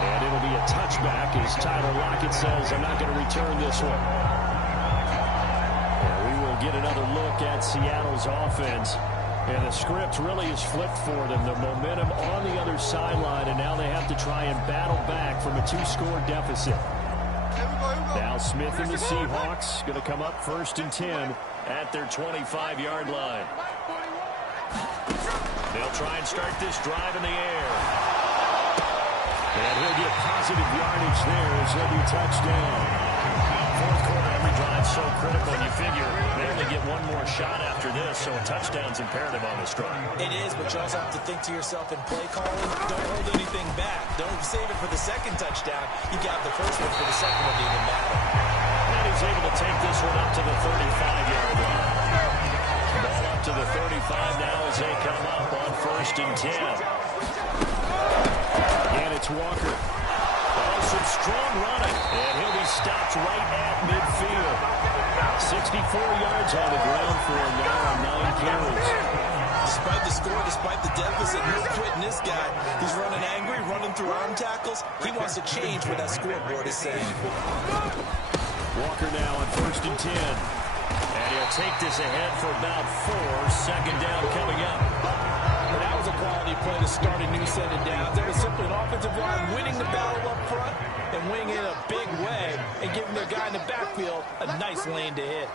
And it'll be a touchback as Tyler Lockett says, I'm not going to return this one. And we will get another look at Seattle's offense. And the script really is flipped for them. The momentum on the other sideline, and now they have to try and battle back from a 2-score deficit. Now Smith and the Seahawks going to come up 1st and 10 at their 25-yard line. They'll try and start this drive in the air. And he'll get positive yardage there as he'll be touchdown. 4th quarter, every drive so critical. You figure they only get one more shot after this, so a touchdown's imperative on this drive. It is, but you also have to think to yourself in play calling, don't hold anything back. Don't save it for the 2nd touchdown. You got the first one for the 2nd one to even matter. And he's able to take this one up to the 35-yard line. Ball up to the 35 now as they come up on 1st and 10. And it's Walker. Oh, some strong running. And he'll be stopped right at midfield. 64 yards on the ground for him now on 9 carries. Despite the score, despite the deficit, no quitting this guy. He's running angry, running through arm tackles. He wants to change what that scoreboard is saying. Walker now on 1st and 10. And he'll take this ahead for about 4. 2nd down coming up. And that was a quality play to start a new set of downs. That was simply an offensive line winning the battle up front and winning it in a big way and giving their guy in the backfield a nice lane to hit.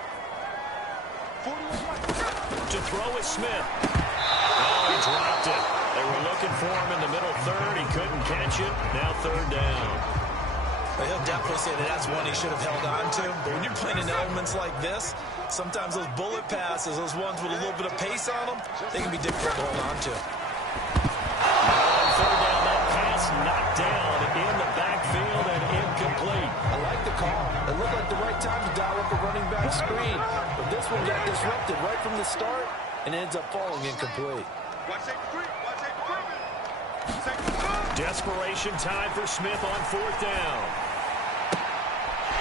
To throw is Smith. Oh, he dropped it. They were looking for him in the middle 3rd. He couldn't catch it. Now 3rd down. But he'll definitely say that that's one he should have held on to. But when you're playing in elements like this, sometimes those bullet passes, those ones with a little bit of pace on them, they can be difficult to hold on to. On 3rd down, that pass knocked down in the backfield and incomplete. I like the call. It looked like the right time to dial up a running back screen. But this one got disrupted right from the start and ends up falling incomplete. Desperation time for Smith on 4th down.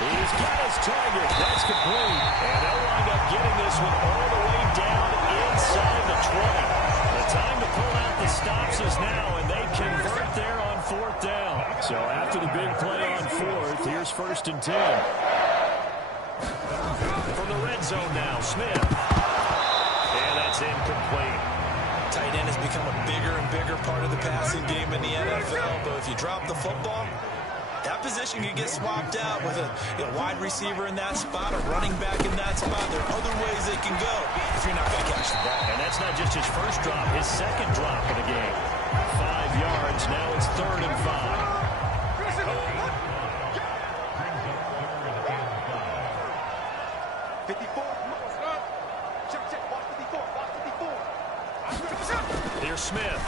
He's got his target. That's complete. And they'll wind up getting this one all the way down inside the 20. The time to pull out the stops is now, and they convert there on 4th down. So after the big play on 4th, here's 1st and 10. From the red zone now, Smith. And that's incomplete. Tight end has become a bigger and bigger part of the passing game in the NFL, but if you drop the football, that position can get swapped out with a wide receiver in that spot, a running back in that spot. There are other ways they can go if you're not going to catch the ball. And that's not just his first drop, his 2nd drop of the game. 5 yards, now it's 3rd and 5. Smith.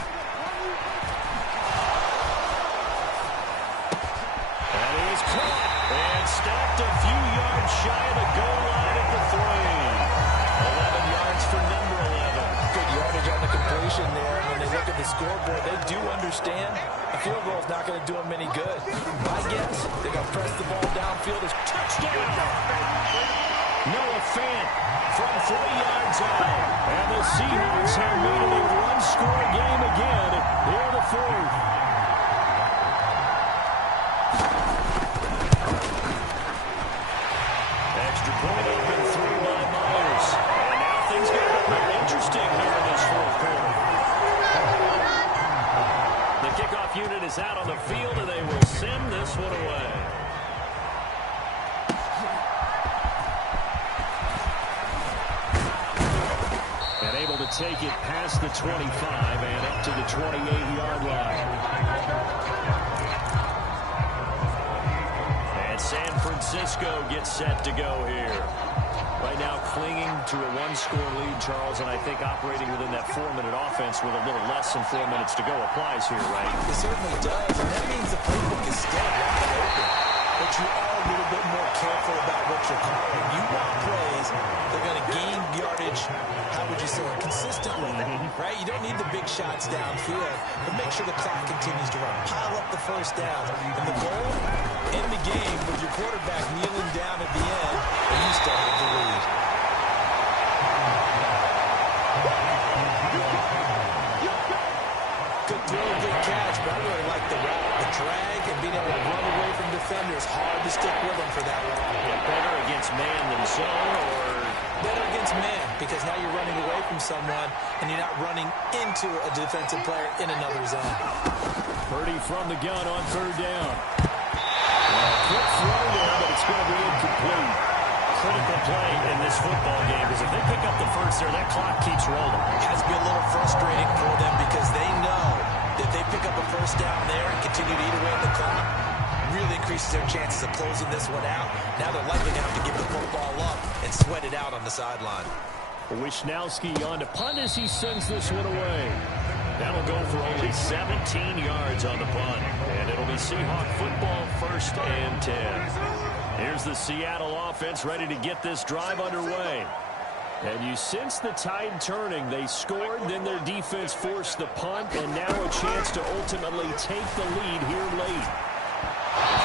And he's caught and stopped a few yards shy of the goal line at the 3. 11 yards for number 11. Good yardage on the completion there. When they look at the scoreboard, they do understand a field goal is not going to do them any good. My guess, they're going to press the ball downfield. As touchdown! Noah Fant from 3 yards out. And the Seahawks have made it a one-score game again here in the 4th. Extra point open through by Myers. And now things get a bit interesting here in this 4th quarter. The kickoff unit is out on the field, and they will send this one away. And able to take it past the 25 and up to the 28-yard line. And San Francisco gets set to go here. Right now clinging to a one-score lead, Charles, and I think operating within that 4-minute offense with a little less than 4 minutes to go applies here, right? It certainly does, and that means the playbook is still wide open. But you are a little bit more careful about what you're calling. You want plays, they're going to gain yardage, how would you say it, consistently, right? You don't need the big shots downfield, but make sure the clock continues to run. Pile up the first down. And the goal, in the game, with your quarterback kneeling down at the end, and you still have the lead. Good throw, good catch, but I really like the route. The drag and being able to run away from defenders, hard to stick with them for that long. Yeah, better against man than zone, or better against man, because now you're running away from someone and you're not running into a defensive player in another zone. Purdy from the gun on 3rd down. Quick throw there, but it's going to be incomplete. Critical play in this football game, because if they pick up the first there, that clock keeps rolling. It has to be a little frustrating for them, because they know that they pick up a first down there and continue to eat away at the clock, really increases their chances of closing this one out. Now they're likely to have to give the football up and sweat it out on the sideline. Wisnowski on to punt as he sends this one away. That'll go for only 17 yards on the punt. And it'll be Seahawk football, 1st and 10. Here's the Seattle offense ready to get this drive underway. And you sense the tide turning. They scored, then their defense forced the punt, and now a chance to ultimately take the lead here late.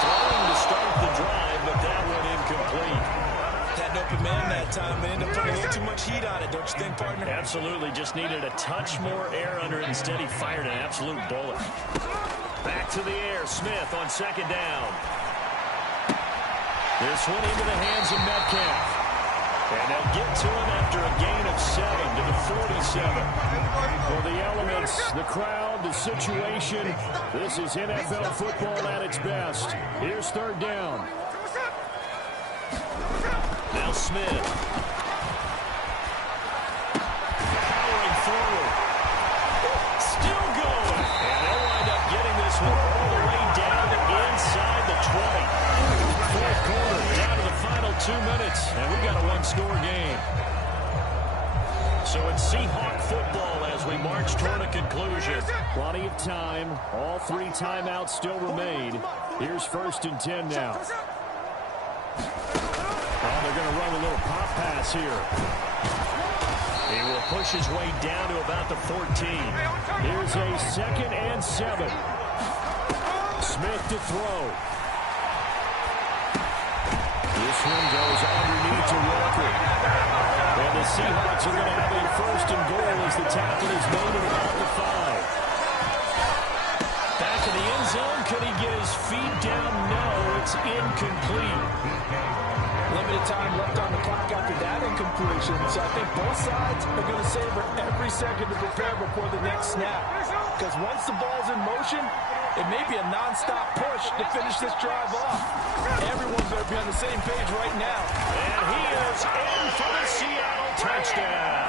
Throwing to start the drive, but that one incomplete. Had an open man that time, but ended up putting a little too much heat on it, don't you think, partner? Absolutely, just needed a touch more air under it. Instead, he fired an absolute bullet. Back to the air, Smith on 2nd down. This one into the hands of Metcalf. And they'll get to him after a gain of 7 to the 47. For the elements, the crowd, the situation, this is NFL football at its best. Here's 3rd down. Now Smith. Powering forward. Still going. And they'll wind up getting this one all the way down to inside the 20. 4th quarter, down to the final 2 minutes. And we got a one-score game. So it's Seahawk football as we march toward a conclusion. Plenty of time. All 3 timeouts still remain. Here's 1st and 10 now. Oh, they're going to run a little pop pass here. He will push his way down to about the 14. Here's a 2nd and 7. Smith to throw. This one goes underneath to Walker. And the Seahawks are going to have a 1st and goal as the tackle is made at about the 5. Back in the end zone. Could he get his feet down? No, it's incomplete. Limited time left on the clock after that incompletion. So I think both sides are going to savor every second to prepare before the next snap. Because once the ball's in motion, it may be a non-stop push to finish this drive off. Everyone better be on the same page right now. And he is in for the Seattle touchdown.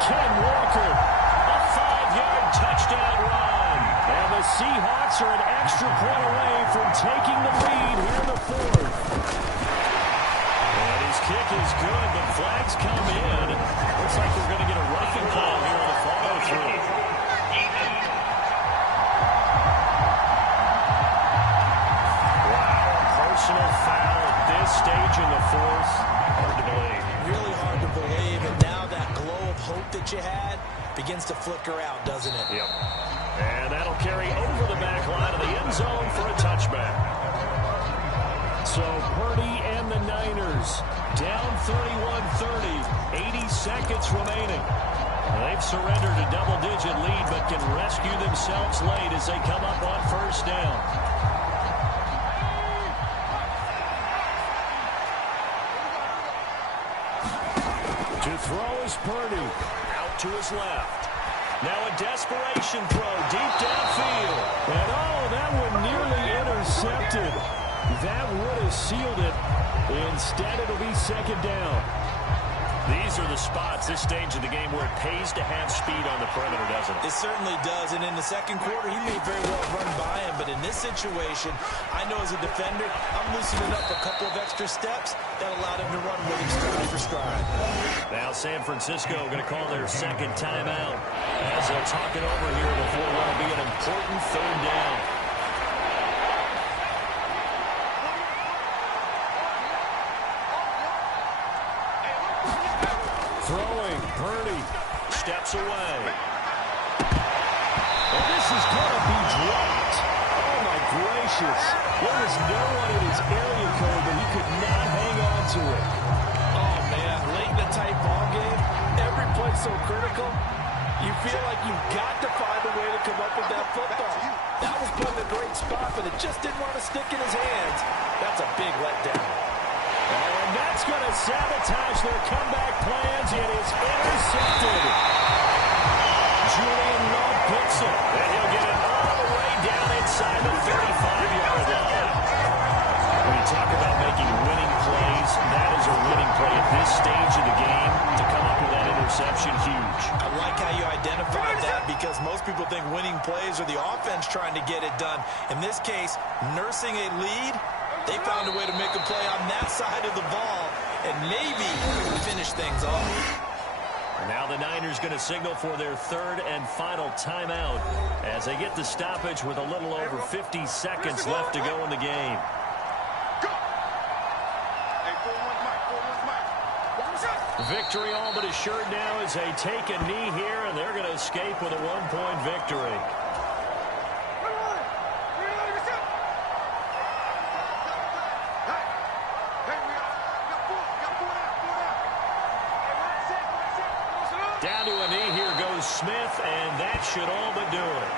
Ken Walker, a 5-yard touchdown run. And the Seahawks are an extra point away from taking the lead here in the 4th. And his kick is good, but flags come in. Looks like we're going to get a roughing call here on the follow-through. force. Hard to believe. Really hard to believe, and now that glow of hope that you had begins to flicker out, doesn't it? Yep. And that'll carry over the back line of the end zone for a touchback. So Purdy and the Niners down 31-30, 80 seconds remaining. They've surrendered a double-digit lead, but can rescue themselves late as they come up on first down. To throw is Purdy. Out to his left. Now a desperation throw deep downfield. And that one nearly intercepted. That would have sealed it. Instead, it'll be second down. These are the spots, this stage of the game, where it pays to have speed on the perimeter, doesn't it? It certainly does, and in the second quarter, he may very well run by him, but in this situation, I know as a defender, I'm loosening up a couple of extra steps that allowed him to run with him stride for stride. Now San Francisco going to call their second timeout as they'll talk it over here before what will be an important third down. Throwing, Purdy Steps away. And this is going to be dropped. Oh, my gracious. There was no one in his area code, but he could not hang on to it. Oh, man, late in the tight ball game, every play so critical, you feel like you've got to find a way to come up with that football. That was put in a great spot, but it just didn't want to stick in his hands. That's a big letdown. And that's going to sabotage their comeback plans. It is intercepted. Julian Love picks it. And he'll get it all the way down inside the 35-yard line. When you talk about making winning plays, that is a winning play at this stage of the game. To come up with that interception, huge. I like how you identified that because most people think winning plays are the offense trying to get it done. In this case, nursing a lead, they found a way to make a play on that side of the ball and maybe finish things off. Now the Niners going to signal for their third and final timeout as they get the stoppage with a little over 50 seconds left to go in the game. Victory all but assured now as they take a knee here, and they're going to escape with a one-point victory. Down to a knee, here goes Smith, and that should all but do it.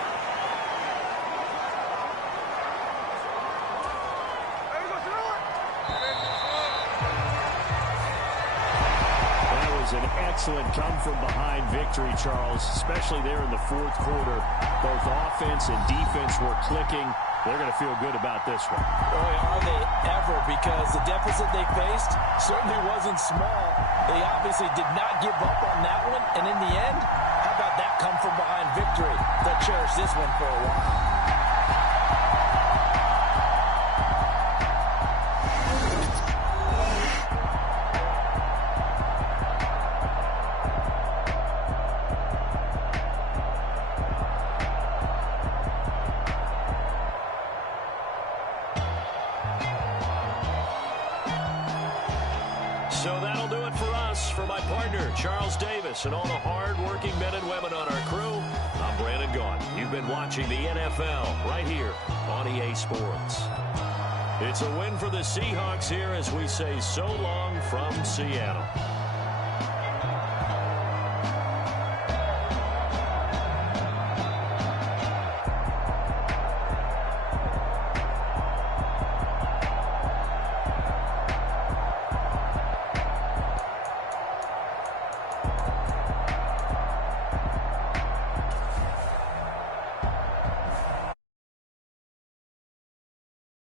That was an excellent come-from-behind victory, Charles, especially there in the fourth quarter. Both offense and defense were clicking. They're going to feel good about this one. Boy, are they ever, because the deficit they faced certainly wasn't small. They obviously did not give up on that one, and in the end, how about that come-from-behind victory? They'll cherish this one for a while. So that'll do it for us. For my partner, Charles Davis, and all the hard-working men and women on our crew, I'm Brandon Gaughan. You've been watching the NFL right here on EA Sports. It's a win for the Seahawks here as we say so long from Seattle.